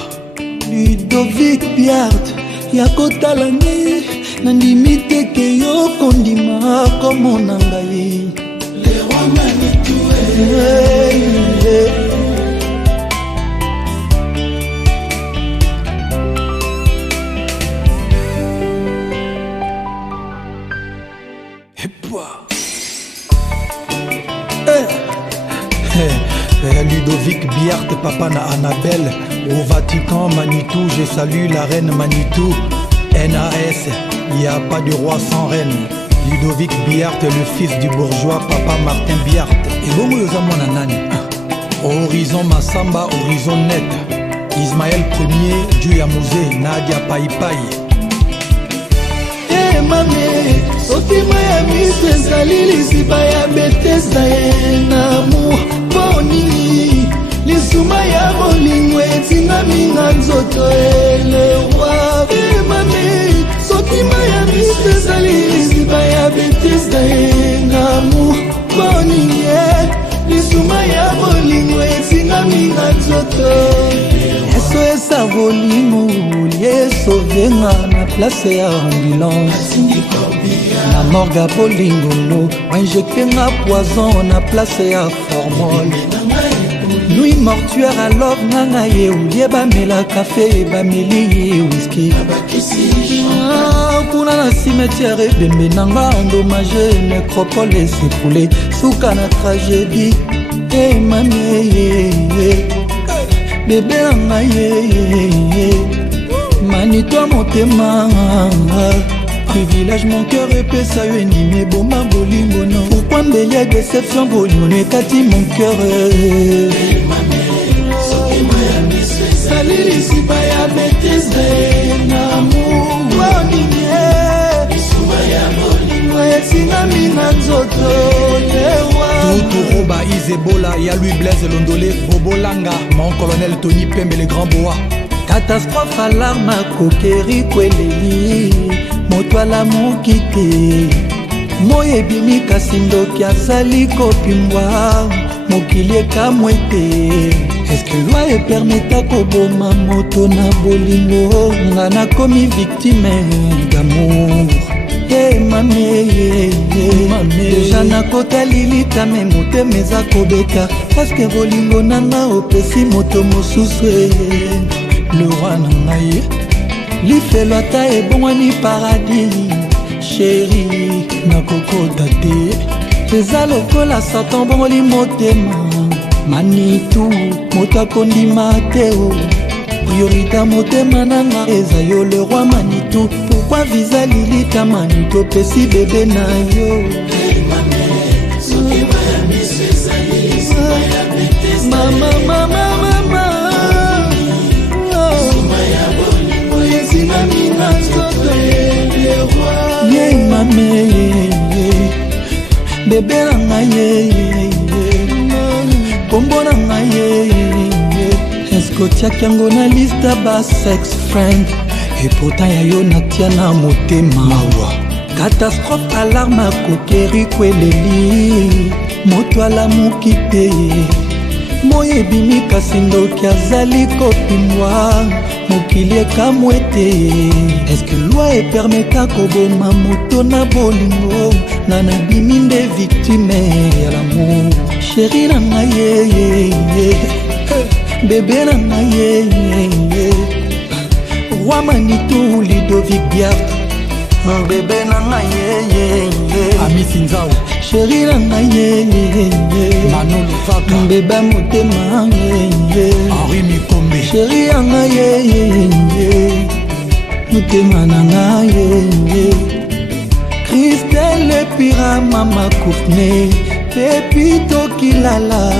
Ludovic Biart yakotala ngai nandimi teke yo kondima komona ngai le roi Manitou Ludovic Biart, papa na Annabelle. Au Vatican, Manitou, je salue la reine Manitou. NAS, il n'y a pas de roi sans reine. Ludovic Biart, le fils du bourgeois, papa Martin Biart. Et bon, Horizon Massamba, Horizon Net. Ismaël Ier, Djouyamouze, Nadia Paipai. Eh mamé, sotima ya miso ezali lisiba ya betesa enamour poni lisuma ya bolingo etingami na nzoto elewa. Eh mamé, sotima ya miso ezali lisiba ya betesa enamour poni lisuma ya bolingo etingami na nzoto eso esa bolingo liesovenga na place ya ambulance na morga bolingolo injectenga poison na place ya formol nuit mortuaire alors nanga ye ulie bamela kafe bameli ye whisky kuna na cimetière ebembe nanga endommagé nécropole esepoule suka na tragédie emameye bébé nanga ye Manitou motema privilège mon cœur epesa yo endimi eboma bolingo no pourquoi mbeli ya déception bolingo no ekati mon cœur sali lisiba ya betise namour boninge lisuma ya bolingo esingami na nzoto lewa Tuturoba Isebola, Yalui Blaise Londolé, Bobolanga, mon colonel Tony Pembe le grand boa. Catastrophe alarme kokeri kweleli moto alamuki te moyebimi kasi ndoki azali kopimbwa mokili ekamwe te eske loi epermeta koboma moto na bolingo nga nakomi victime d'amour mame deja nakota lilita me motema eza kobeta paske bolingo nanga opesi moto mosusu le roi na ngai lifelo ata ebongwani paradis sheri nakokota te eza lokola satan bongoli motema Manitou, mota kondima teo. Priorité motema nanga eza yo le roi Manitou. Pourquoi visa lilita Manitou pesi bébé na yo? Mama, mama, mama. Ye mame, bébé nanga ye, kombo nanga ye. Est-ce que tu as kango na liste ba sex friend? Et pourtant ya yo natia na motema. Catastrophe alarme kokeri kweleli. Moto alamuki te. Moye bimi kasindo kiazali kopimwa. Mokili ekamwete. Est-ce que loi e permeta koboma moto na bolingo? Nana bimi nde victime ya l'amour. Chéri nanga ye. Bébé nanga ye. Roi Manitou Ludovic Biart. Bébé nanga ye. Ami Sinzao. Chéri nanga ye. Manon Lufaka. Bébé motema ye. Henri Mikombe. Chéri nanga ye. Motema nanga ye. Christelle Pira Mama Koufne. Pepito Kilala.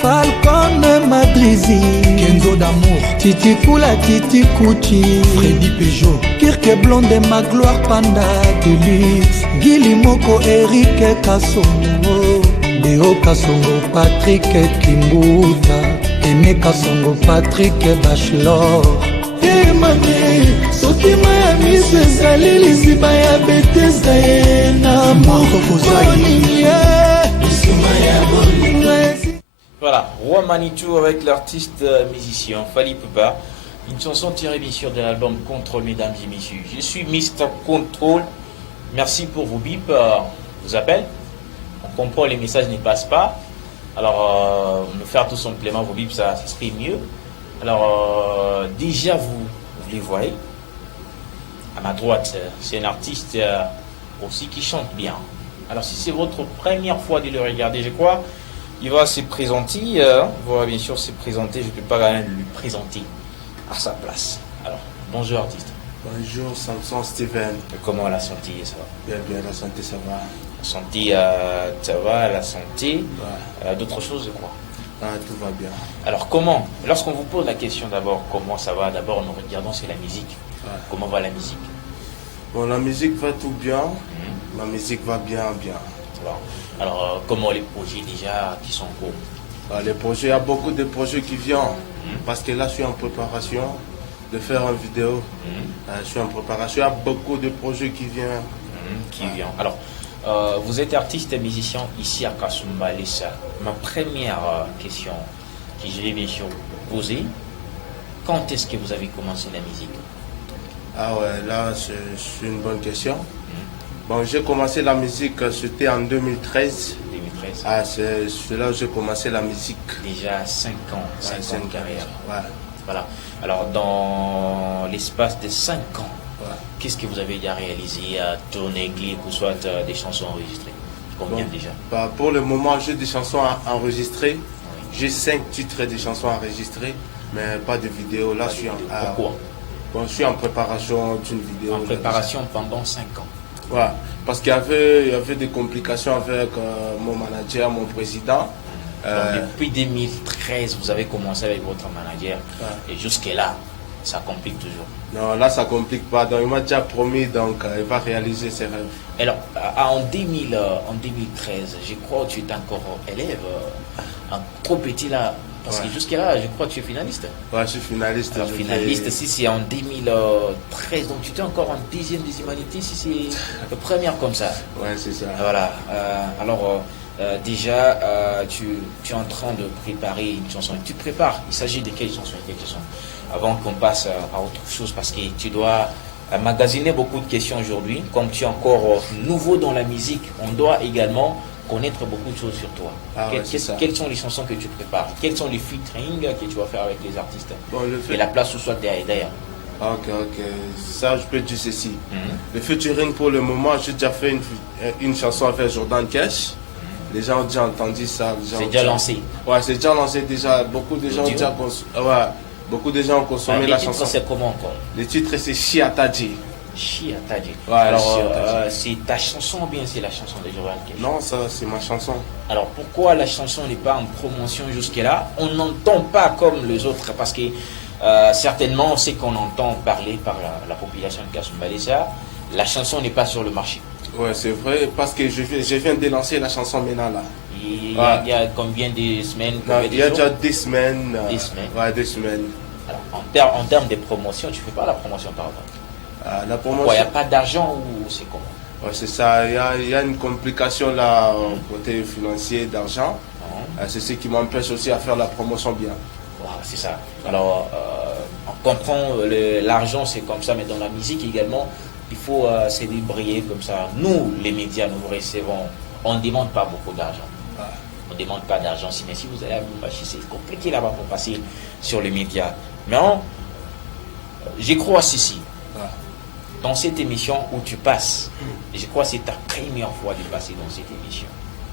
Falcon Madrizi. Kenzo d'amour. Titi Kula, Titi Kouchi. Freddy Peugeot. Kirke Blonde, ma gloire panda de luxe. Gili Moko, Eric Kassongo. Deo Kassongo, Patrick Kimbuta. Aimé Kassongo, Patrick Bachelor. Eh mame, soki Miami sezali liziba ya betesa ye na mokokozali. Voilà, Roi Manitou avec l'artiste musicien Fally Ipupa. Une chanson tirée bien sûr de l'album Contrôle, mesdames et messieurs. Je suis Mr. Contrôle. Merci pour vos bips. Vous appelle. On comprend les messages ne passent pas. Alors, nous faire tout simplement vos bips, ça serait mieux. Alors, déjà, vous les voyez. À ma droite, c'est un artiste aussi qui chante bien. Alors, si c'est votre première fois de le regarder, je crois, il va se présenter. Voilà, bien sûr, se présenter. Je ne peux pas quand même lui présenter à sa place. Alors, bonjour artiste. Bonjour Samson Steven. Comment la santé, ça va? Bien, la santé, ça va. La santé, ça va, la santé. Ouais. D'autres choses, je crois. Tout va bien. Alors, comment? Lorsqu'on vous pose la question d'abord, comment ça va? D'abord, nous regardons, c'est la musique. Ouais. Comment va la musique? Bon, la musique va tout bien. La musique va bien. Alors, comment les projets déjà qui sont en cours? Les projets, il y a beaucoup de projets qui viennent. Parce que là, je suis en préparation de faire une vidéo. Je suis en préparation. Il y a beaucoup de projets qui viennent. Alors, vous êtes artiste et musicien ici à Kasumba Lessa. Ma première question que je vais bien sûr vous poser, quand est-ce que vous avez commencé la musique? Ah ouais, là, c'est une bonne question. Bon, j'ai commencé la musique, c'était en 2013. 2013. Ah, c'est là où j'ai commencé la musique. Déjà 5 ans, 5 ans de carrière. Ouais. Voilà. Alors, dans l'espace de 5 ans, qu'est-ce que vous avez déjà réalisé, à tourner, clip ou soit des chansons enregistrées? Combien déjà? Pour le moment, j'ai des chansons enregistrées. J'ai 5 titres de chansons enregistrées, mais pas de vidéo. Là, Pourquoi? Bon, je suis en préparation d'une vidéo. En préparation pendant 5 ans. Ouais, parce qu'il y avait des complications avec mon manager, mon président. Donc, depuis 2013, vous avez commencé avec votre manager. Et jusque-là, ça complique toujours. Non, là, ça complique pas. Donc, il m'a déjà promis, donc il va réaliser ses rêves. Alors, en 2013, je crois que tu étais encore élève, trop petit là. Parce que jusque-là, je crois que tu es finaliste. Ouais, je suis finaliste. Alors, finaliste, si c'est en 2013, donc tu étais encore en deuxième des humanités, si c'est première comme ça. Ouais, c'est ça. Voilà. Alors, déjà, tu es en train de préparer une chanson. Tu prépares. Il s'agit de quelle chanson? Avant qu'on passe à autre chose, parce que tu dois magasiner beaucoup de questions aujourd'hui. Comme tu es encore nouveau dans la musique, on doit également connaître beaucoup de choses sur toi. Quelles sont les chansons que tu prépares? Quels sont les featuring que tu vas faire avec les artistes? Et la place où soit derrière. Ok. Ça, je peux dire ceci. Le featuring, pour le moment, j'ai déjà fait une chanson avec Jordan Cash. Les gens ont déjà entendu ça. C'est déjà lancé. Ouais, c'est déjà lancé déjà. Beaucoup de gens ont déjà beaucoup de gens ont consommé la chanson. Les titres, c'est comment encore? Les titres, c'est Chiataji. Chiataji. Ouais, alors, c'est ta chanson ou bien c'est la chanson de Joël Kesh? Non, ça, c'est ma chanson. Alors, pourquoi la chanson n'est pas en promotion jusque-là? On n'entend pas comme les autres parce que certainement, c'est qu'on entend parler par la population de Kasumbalesa. La chanson n'est pas sur le marché. Ouais, c'est vrai, parce que je viens de lancer la chanson maintenant là. Il y a combien de semaines? Il y a déjà 2 semaines. 2 semaines. Ouais, 2 semaines. Alors, en termes de promotion, tu ne fais pas la promotion par exemple? La promotion. Pourquoi? Il n'y a pas d'argent ou c'est comment? Ouais, c'est ça, il y a une complication là, côté financier, d'argent. C'est ce qui m'empêche aussi à faire la promotion bien. Voilà, c'est ça. Alors, on comprend, l'argent c'est comme ça, mais dans la musique également, il faut se débrouiller comme ça. Nous, les médias, nous recevons, on ne demande pas beaucoup d'argent. On ne demande pas d'argent. Mais si vous allez à Lumbashi, c'est compliqué là-bas pour passer sur les médias. Mais je crois ceci. Dans cette émission où tu passes, je crois que c'est ta première fois de passer dans cette émission.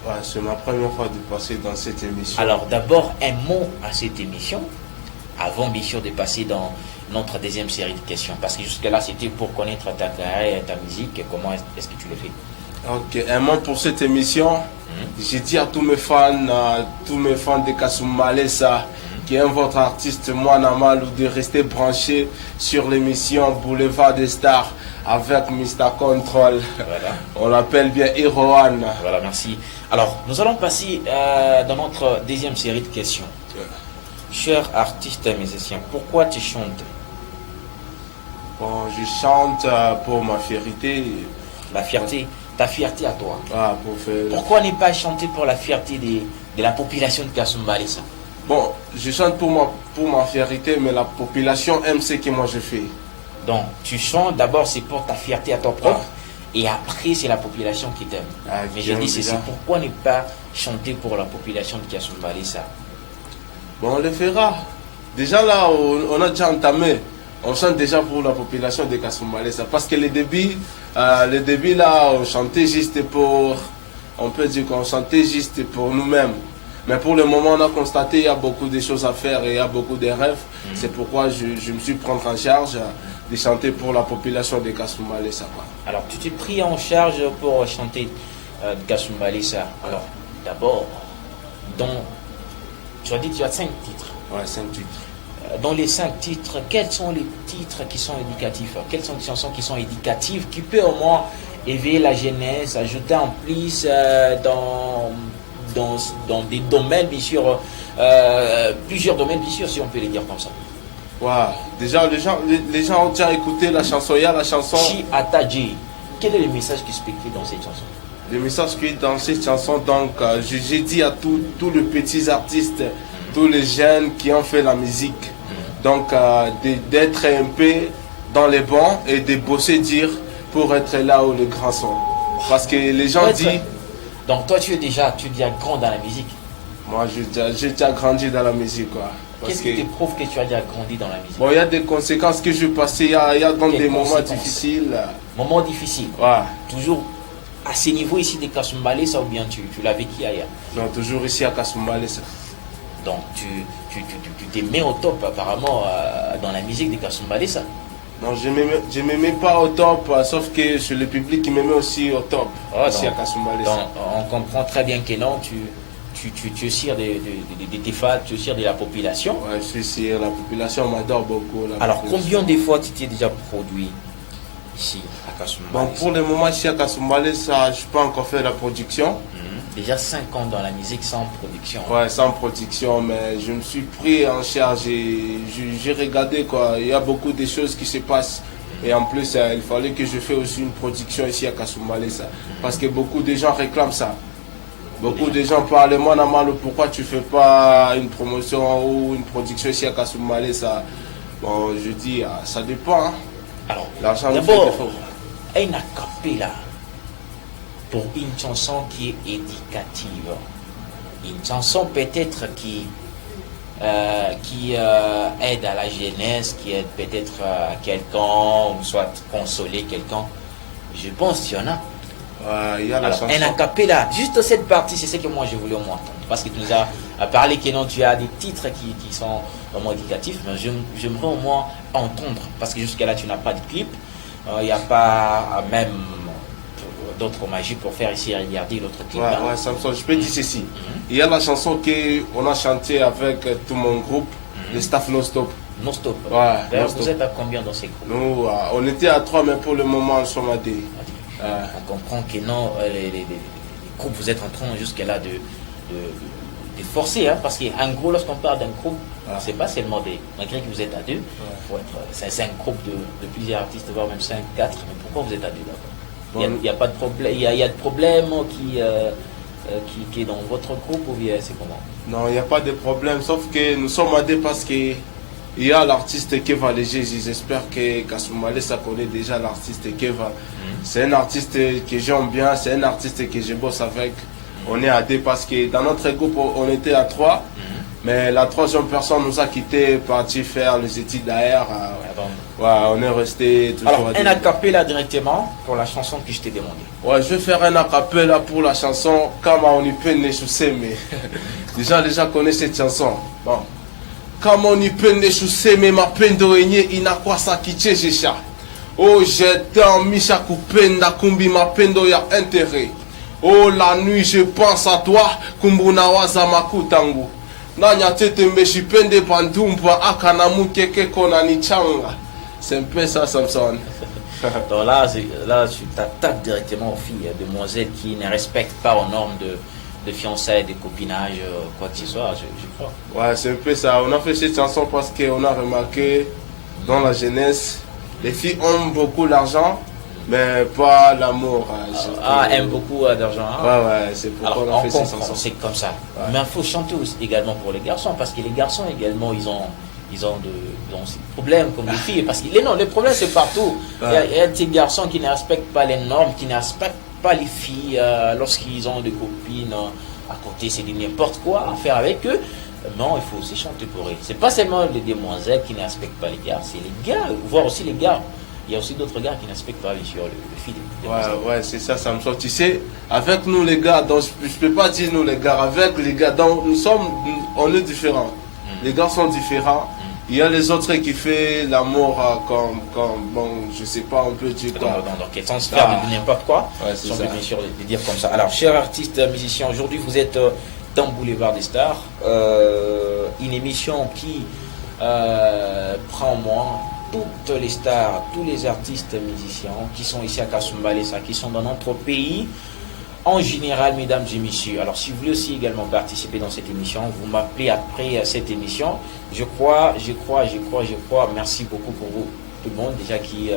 Ouais, c'est ma première fois de passer dans cette émission. Alors d'abord, un mot à cette émission, avant bien sûr de passer dans notre deuxième série de questions. Parce que jusque-là, c'était pour connaître ta carrière et ta musique. Comment est-ce que tu le fais? Ok, un mot pour cette émission. J'ai dit à tous mes fans de Kasumbalesa, qui aiment votre artiste Moanamal, ou de rester branchés sur l'émission Boulevard des Stars avec Mr. Control. Voilà. On l'appelle bien Heroan. Voilà, merci. Alors, nous allons passer dans notre deuxième série de questions. Cher artiste et musicien, pourquoi tu chantes? Bon, je chante pour ma fierté. La fierté, ta fierté à toi. Ah, pour faire... Pourquoi ne pas chanter pour la fierté de la population de Kasumbalesa? Bon, je chante pour ma fierté, mais la population aime ce que moi je fais. Donc, tu chantes d'abord, c'est pour ta fierté à toi propre, et après, c'est la population qui t'aime. Mais je dis ceci, pourquoi ne pas chanter pour la population de Kasumbalesa? Bon, on le fera. Déjà là, on a déjà entamé. On chante déjà pour la population de Kasumbalesa. Parce que les débuts là, on chantait juste pour... On peut dire qu'on chantait juste pour nous-mêmes. Mais pour le moment, on a constaté qu'il y a beaucoup de choses à faire et il y a beaucoup de rêves. C'est pourquoi je me suis pris en charge de chanter pour la population de Kasumbalesa. Alors, tu t'es pris en charge pour chanter Kasumbalesa. Alors, d'abord, tu as dit que tu as 5 titres. Ouais, 5 titres. Dans les 5 titres, quels sont les titres qui sont éducatifs? Quelles sont les chansons qui sont éducatives, qui peuvent au moins éveiller la jeunesse, ajouter en plus dans des domaines, bien sûr, plusieurs domaines, bien sûr, si on peut les dire comme ça. Wow. Déjà, les gens ont déjà écouté la chanson. Il y a la chanson... Chiataji. Quel est le message qui est expliqué dans cette chanson? Le message qui est dans cette chanson, donc, j'ai dit à tous les petits artistes, tous les jeunes qui ont fait la musique, donc, d'être un peu dans les bancs et de bosser dire pour être là où les grands sont. Parce que les gens disent... Donc toi, tu es déjà grand dans la musique. Moi, j'ai déjà grandi dans la musique, quoi. Qu'est-ce qui te prouve que tu as déjà grandi dans la musique? Bon, il y a des conséquences que je passais, il y a donc des moments difficiles. Moments difficiles? Ouais. Toujours à ce niveau ici de Kasumbalesa ou bien tu l'as vécu ailleurs? Non, toujours ici à Kasumbalesa. Donc tu t'es mis au top apparemment dans la musique de Kasumbalesa? Non, je ne me mets pas au top, sauf que c'est le public qui me met aussi au top, ici à Kasumbalesa. Donc on comprend très bien que non, tu es sûr de tes fans, tu es sûr de la population. Ouais, je suis sûr, la population m'adore beaucoup. Alors combien de fois tu t'es déjà produit ici à Kasumbalesa? Bon, pour le moment ici à Kasumbalesa, je n'ai pas encore fait la production. Déjà 5 ans dans la musique sans production. Ouais, sans production, mais je me suis pris en charge et j'ai regardé quoi. Il y a beaucoup de choses qui se passent. Et en plus, il fallait que je fasse aussi une production ici à Kasumbalesa. Parce que beaucoup de gens réclament ça. Beaucoup de gens parlent, moi, pourquoi tu ne fais pas une promotion ou une production ici à Kasumbalesa? Bon, je dis, ça dépend. Hein. Alors, l'argent d'abord, un acapella pour une chanson qui est éducative. Une chanson peut-être qui aide à la jeunesse, qui aide peut-être à quelqu'un, ou soit consoler quelqu'un. Je pense qu'il y en a. Il y a la Alors, chanson. un acapella, juste cette partie, c'est ce que moi je voulais au moins entendre. Parce que tu nous as parlé que non, tu as des titres qui sont vraiment éducatifs, mais j'aimerais au moins entendre. Parce que jusqu'à là, tu n'as pas de clip. Il n'y a pas même d'autres magies pour faire ici regarder l'autre clip. Ouais, Samson, je peux dire ceci. Il y a la chanson qu'on a chantée avec tout mon groupe, le staff Non-Stop. Non-Stop. Ouais, D'ailleurs, vous êtes à combien dans ces groupes? Nous, on était à 3, mais pour le moment, nous sommes à 2. On comprend que non, les groupes, vous êtes en train jusqu'à là de forcer, hein, parce qu'en gros, lorsqu'on parle d'un groupe, c'est pas seulement malgré que vous êtes à 2, c'est un groupe de plusieurs artistes, voire même 5, 4, mais pourquoi vous êtes à 2 d'abord? Il n'y a pas de problème, il y a de problème qui est dans votre groupe ou bien c'est comment? Non, il n'y a pas de problème, sauf que nous sommes à 2 parce que il y a l'artiste Keva Léger. J'espère que Kasumbalé, ça connaît déjà l'artiste Keva. C'est un artiste que j'aime bien, c'est un artiste que je bosse avec. On est à 2 parce que dans notre groupe, on était à 3. Mais la troisième personne nous a quittés, parti faire les études d'ailleurs. On est resté toujours alors, à 2. Un acapella directement pour la chanson que je t'ai demandé. Ouais, je vais faire un acapella pour la chanson Kama Onipende Chuseme. Les gens connaissent cette chanson. Bon. Kama Onipende Chuseme Mapendo Enye Inakwasa Kichejesha. Oh, j'étais Misha Kupenda Kumbi Mapendo ya intérêt. Oh, la nuit je pense à toi Kumbunawaza Makutangu. Nanya tete mbeshipende pandumba akanamu keke konani changa. C'est un peu ça, Samson. Donc là, tu t'attaques directement aux filles, demoiselles qui ne respectent pas aux normes de fiançailles, de copinage, quoi que ce soit, je crois. Ouais, c'est un peu ça. On a fait cette chanson parce qu'on a remarqué dans la jeunesse, les filles ont beaucoup d'argent, mais pas l'amour. Aiment beaucoup d'argent. Hein? Ouais, c'est pourquoi on a fait cette chanson. C'est comme ça. Ouais. Mais il faut chanter aussi également pour les garçons, parce que les garçons également, ils ont ces problèmes comme les filles. Parce que les problèmes, c'est partout. Il y a des garçons qui ne respectent pas les normes, qui ne respectent pas les filles lorsqu'ils ont des copines à côté, c'est n'importe quoi à faire avec eux. Non, il faut aussi chanter pour eux. C'est pas seulement les demoiselles qui ne respectent pas les gars, c'est les gars, voire aussi les gars. Il y a aussi d'autres gars qui ne respectent pas, bien sûr, les filles. Ouais, c'est ça, ça me sort. Tu sais, avec nous les gars, donc, je peux pas dire nous les gars, avec les gars, donc, on est différents. Les gars sont différents. Il y a les autres qui font l'amour comme, bon, je sais pas, on peut dire quoi. Dans quel sens faire de n'importe quoi. Ouais, c'est ça. Bien sûr de dire comme ça. Alors, chers artistes, musiciens, aujourd'hui vous êtes dans Boulevard des Stars, une émission qui prend en moins toutes les stars, tous les artistes musiciens qui sont ici à Kasumbalesa, qui sont dans notre pays en général, mesdames et messieurs. Alors, si vous voulez aussi également participer dans cette émission, vous m'appelez après cette émission. Je crois. Merci beaucoup pour vous, tout le monde déjà qui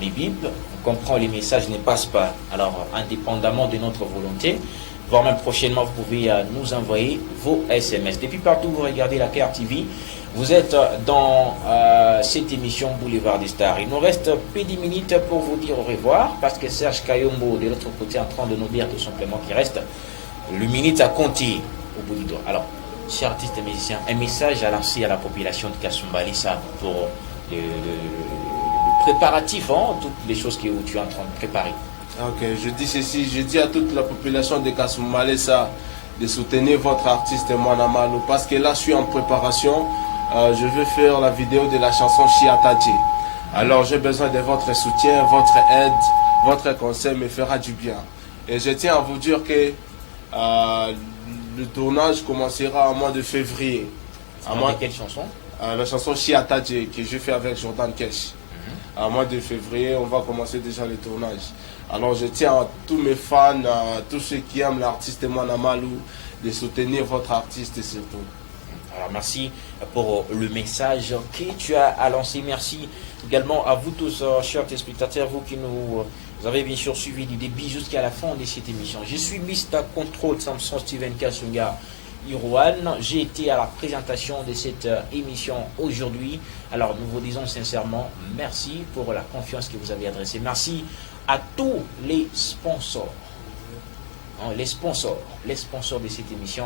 m'ébip. On comprend les messages ne passent pas. Alors, indépendamment de notre volonté, voire même prochainement, vous pouvez nous envoyer vos SMS. Depuis partout, vous regardez la KRTV. Vous êtes dans cette émission Boulevard des Stars. Il nous reste peu de minutes pour vous dire au revoir parce que Serge Kayombo de l'autre côté est en train de nous dire tout simplement qu'il reste le minute à compter au bout du doigt. Alors, chers artistes et musiciens, un message à lancer à la population de Kasumbalesa pour le préparatif, toutes les choses que tu es en train de préparer. Ok, je dis ceci, je dis à toute la population de Kasumbalesa de soutenir votre artiste Mwana Malou parce que là je suis en préparation. Je vais faire la vidéo de la chanson Chiataji. Alors j'ai besoin de votre soutien, votre aide, votre conseil me fera du bien. Et je tiens à vous dire que le tournage commencera au mois de février. Quelle chanson? La chanson Chiataji que je fais avec Jordan Kesh. Au mois de février, on va commencer déjà le tournage. Alors je tiens à tous mes fans, à tous ceux qui aiment l'artiste Mwana Malou, de soutenir votre artiste surtout. Alors merci pour le message que tu as lancé. Merci également à vous tous, chers téléspectateurs, vous qui nous avez bien sûr suivi du début jusqu'à la fin de cette émission. Je suis Mr. Control Samson Steven Kasunga Irouane. J'ai été à la présentation de cette émission aujourd'hui. Alors nous vous disons sincèrement merci pour la confiance que vous avez adressée. Merci à tous les sponsors. Les sponsors de cette émission.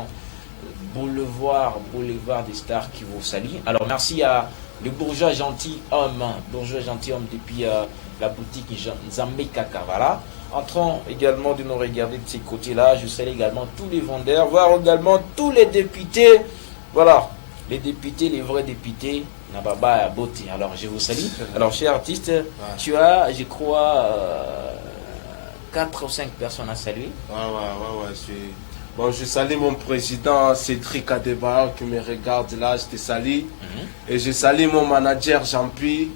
Boulevard des Stars qui vous salue. Alors merci à le bourgeois gentilhomme depuis la boutique Nzambe Kaka. Voilà. Entrons également de nous regarder de ces côtés-là. Je salue également tous les vendeurs, voire également tous les députés. Voilà, les députés, les vrais députés. Nababa Beauté. Alors je vous salue. Alors cher artiste, tu as, je crois, 4 ou 5 personnes à saluer. Bon, je salue mon président Cédric Adebayor qui me regarde là, je te salue. Et je salue mon manager Jean-Pi.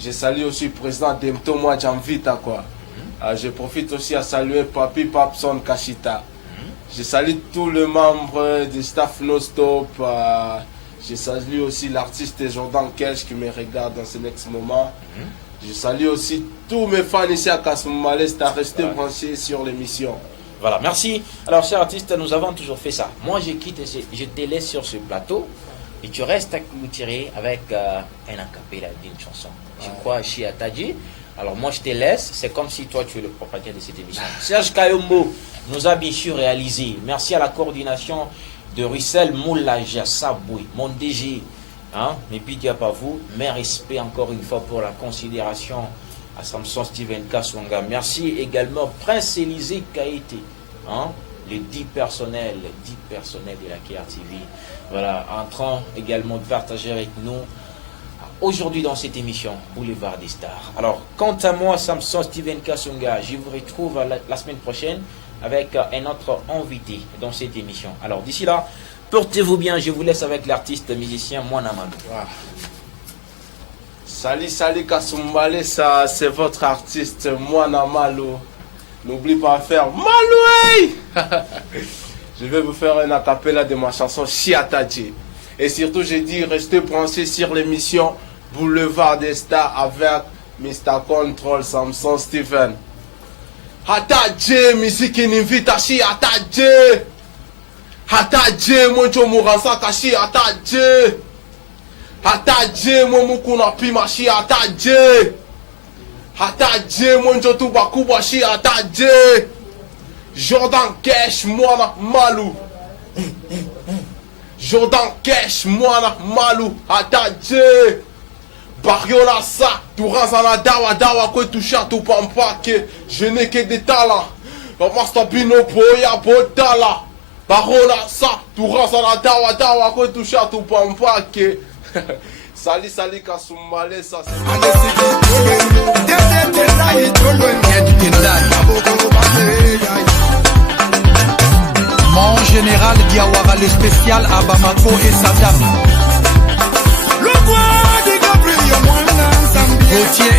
Je salue aussi le président Demto, moi Jean-Vita quoi. Je profite aussi à saluer Papi Papson Kashita. Je salue tous les membres du staff non-stop. Je salue aussi l'artiste Jordan Kelch qui me regarde dans ce next moment. Je salue aussi tous mes fans ici à Kasumbalès à rester branchés sur l'émission. Voilà, merci. Alors, cher artiste, nous avons toujours fait ça. Moi, je quitte, je te laisse sur ce plateau et tu restes à clôturer avec un acapella d'une chanson. Je crois, Chiatadji. Alors, moi, je te laisse. C'est comme si toi, tu es le propriétaire de cette émission. Serge Kayombo nous a bien sûr réalisé. Merci à la coordination de Russell Moulaja Saboui, mon DG. Mais puis, il n'y a pas vous. Mais respect encore une fois pour la considération à Samson Steven Kaswanga. Merci également Prince Élysée Kaïté, les 10 personnels de la KR TV. Voilà, entrant également de partager avec nous aujourd'hui dans cette émission Boulevard des Stars. Alors, quant à moi, Samson Steven Kaswanga, je vous retrouve la semaine prochaine avec un autre invité dans cette émission. Alors, d'ici là, portez-vous bien. Je vous laisse avec l'artiste musicien Mwanamalo. Salut Kasumbalé, ça c'est votre artiste Mwanamalo. N'oublie pas de faire Maloué. Je vais vous faire un acapella de ma chanson Chiatadji. Et surtout, j'ai dit restez branchés sur l'émission Boulevard des Stars avec Mr. Control Samson Steven. Hatadji, musique invite à Chiatadji. Hatadji, monjo muransa kashi Hatadji. Hatadji, momukuna pima shi Hatadji. Hatadji, monjo tubakuba shi Hatadji. Jordan Cash, Mwana Malou. Jordan Cash, Mwana Malou. Hatadji. Bariola sa, Tourazana dawa dawa kwe toucha tu pampa que je n'ai que des talents. Mastabino boya botala. Bariola sa, Tourazana dawa dawa kwe toucha tu pampa que Sali Kasumbalé ça Mon général Diawara le spécial à Bamako et Saddam. Le roi des Gabriel Gautier